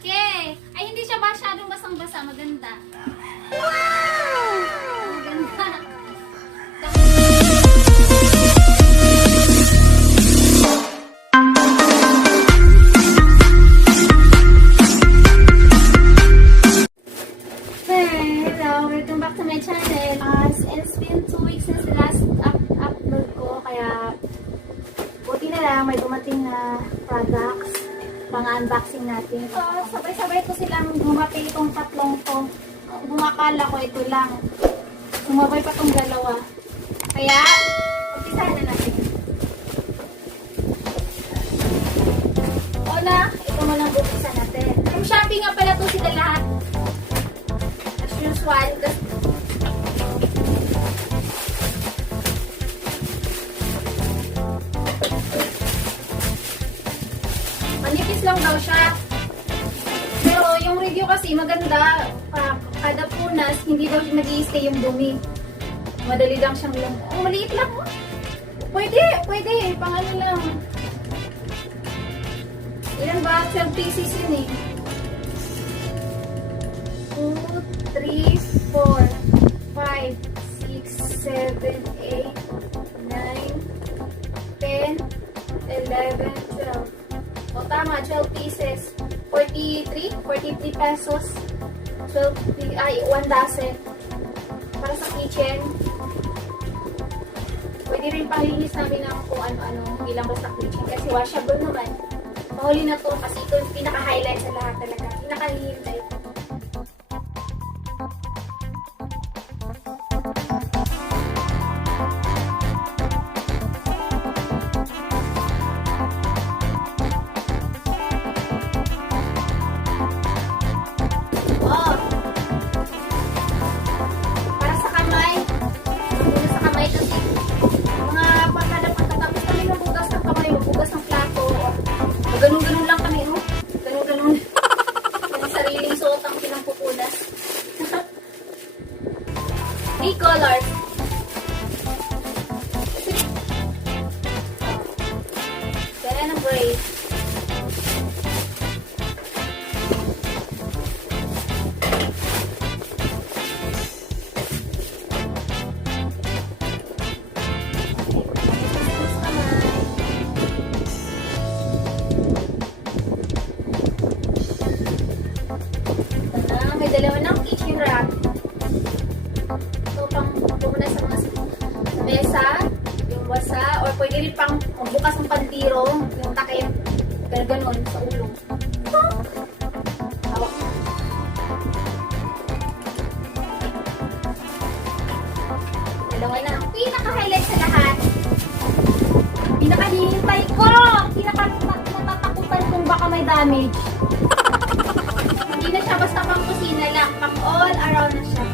Okay. Ay, hindi siya masyadong basang-basa. Maganda. Wow! Maganda. Hello, welcome back to my channel. It's been 2 weeks since the last upload ko, kaya buti na lang may dumating na products, mga unboxing natin. So, sabay-sabay ko silang bumati itong tatlong to. Bumakala ko ito lang. Sumabay pa itong dalawa. Kaya, umpisahan na natin. Una, ito mo lang buksan natin. From Shopee nga pala ito sila lahat. As usual, manipis lang daw siya. Pero yung review kasi maganda. Kada punas, hindi daw nag-i-stay yung dumi. Madali lang siyang lang. Oh, maliit lang. Pwede. Pang ano lang. Ilan ba? 12 pieces yun eh. 2, 3, 4, 5, 6, 7, 8, 9, 10, 11, 12. O tama, 12 pieces. 43 pesos. 1 dozen. Para sa kitchen. Pwede rin panglinis namin ng kung ano-ano. Hindi lang basta kitchen. Kasi washable naman. Mahuli na to kasi ito yung pinaka-highlight sa lahat talaga. Pinaka-hihintay. Ganun-ganun lang kami, no? Ganun-ganun. Yung sariling suot ang pinampupunas. 3 colors. Kaya ng gray. Dalawa ng kitchen rack. Ito pang pupunas sa mga mesa, yung wasa, or pwede rin pang bukas ng pandiro, yung takip, gano'n sa ulo. Hawak. Dalawa na. Pinaka-highlight sa lahat. Pinaka-hihintay ko! Pinaka-natatakutan kung baka may damage. Hindi na siya basta pang kusina lang, pang all around na siya.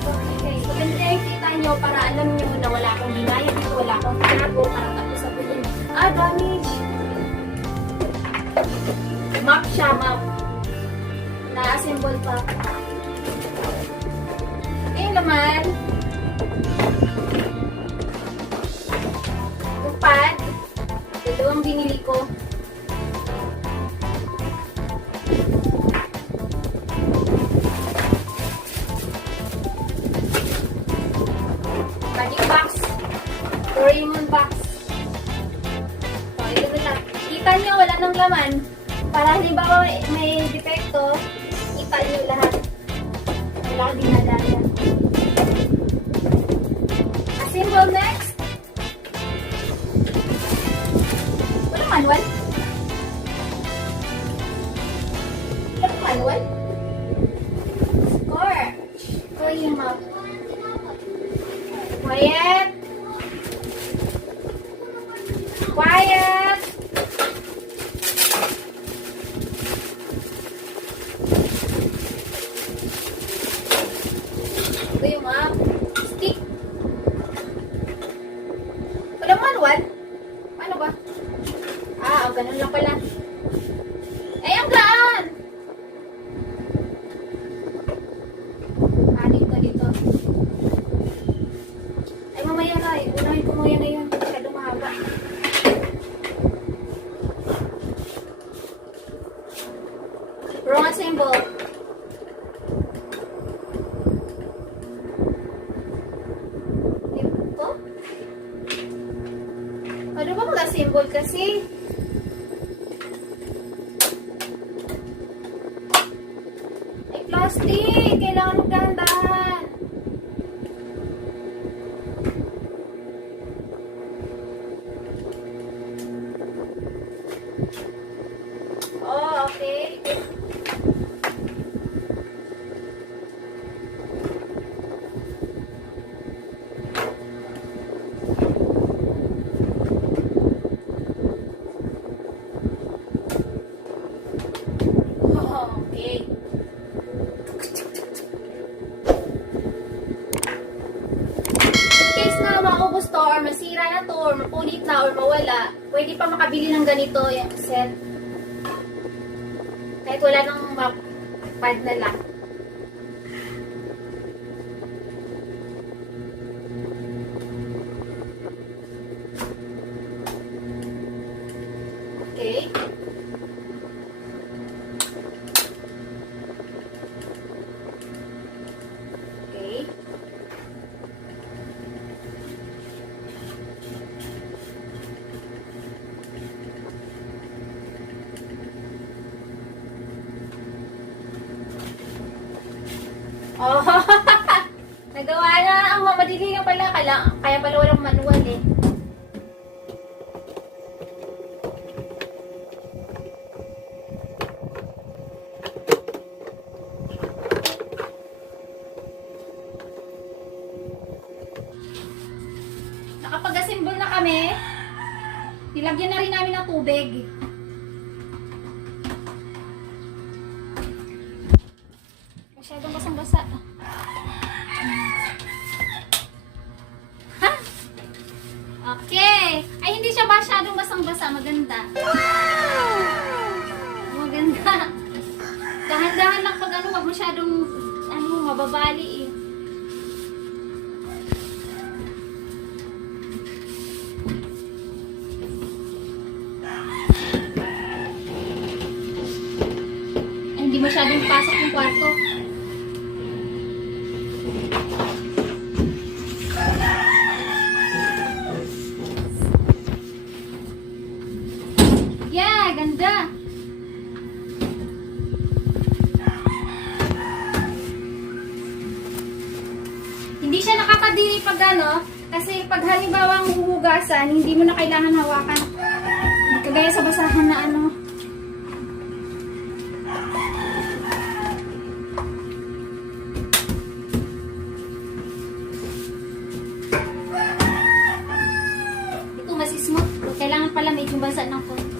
Okay, so ganito yung kita nyo para alam nyo na wala akong ginaya dito, wala akong tinago para tapos sabihin, damage! Map siya, map. Na-assemble pa. Yung laman, yung pad, dalawang binili ko. Magic box, Doraemon box. So, ito na. Kita nyo, wala nang laman. Para halimbawa may defecto, kita nyo lahat. Wala kang dinadaya. Assemble next. Walang manual? Walang manual? Scorch. Ito yung map. Quiet. Quiet. Ito yung map. Stick. Walang manual? Ano ba? Ganun lang pala. Ay, ang gaan! Wrong symbol. Ito? Ano ba mga symbol kasi? Ay, plastic! Kailangan magdahan-dahan. Oh, okay. Oh, okay. In case na maubos to or masira na to or mapunit na or mawala, pwede pa makabili ng ganito yung set. Kahit wala nang pad na lang. Okay. Okay. Oh, nagawa na. Ang madali nga pala. Kaya pala walang manual eh. Nakapag-assemble na kami. Nilagyan na rin namin ng tubig. Masyadong basang-basa. Ha? Okay. Ay, hindi siya masyadong basang-basa. Maganda. Wow! Maganda. Dahan-dahan lang pag wag masyadong mababali eh. Ay, hindi masyadong pasok yung kwarto. Yeah, ganda. Hindi siya nakakadiri pag kasi pag halimbawa ang huhugasan, hindi mo na kailangan hawakan. Hindi kagaya sa basahan na Ito mas smooth. Kailangan pala medyo basa ng konti.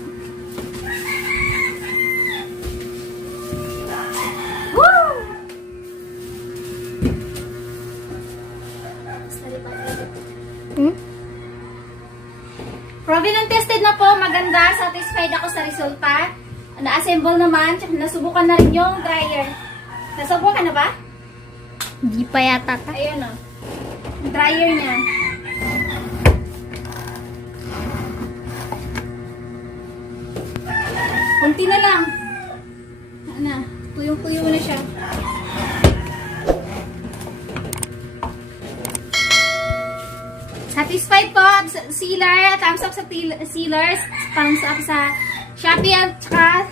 Proven and tested na po. Maganda. Satisfied ako sa resulta. Na-assemble naman. Tsaka nasubukan na rin yung dryer. Nasubukan na ba? Hindi pa yata ta. Ayun o. Dryer niya. Kunti na lang. Tuyong-tuyo na siya. Satisfied po, sealer, thumbs up sa sealers, thumbs up sa Shopee at saka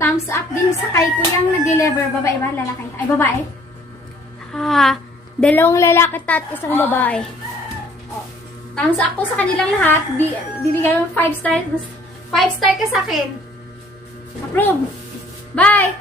thumbs up din sa kay kuyang nag-deliver. Babae ba? Lalaki? Ay, babae? Dalawang lalaki at isang babae. Oh. Thumbs up po sa kanilang lahat. Bibigyan mo 5 star. 5 star ka sa akin. Approve. Bye!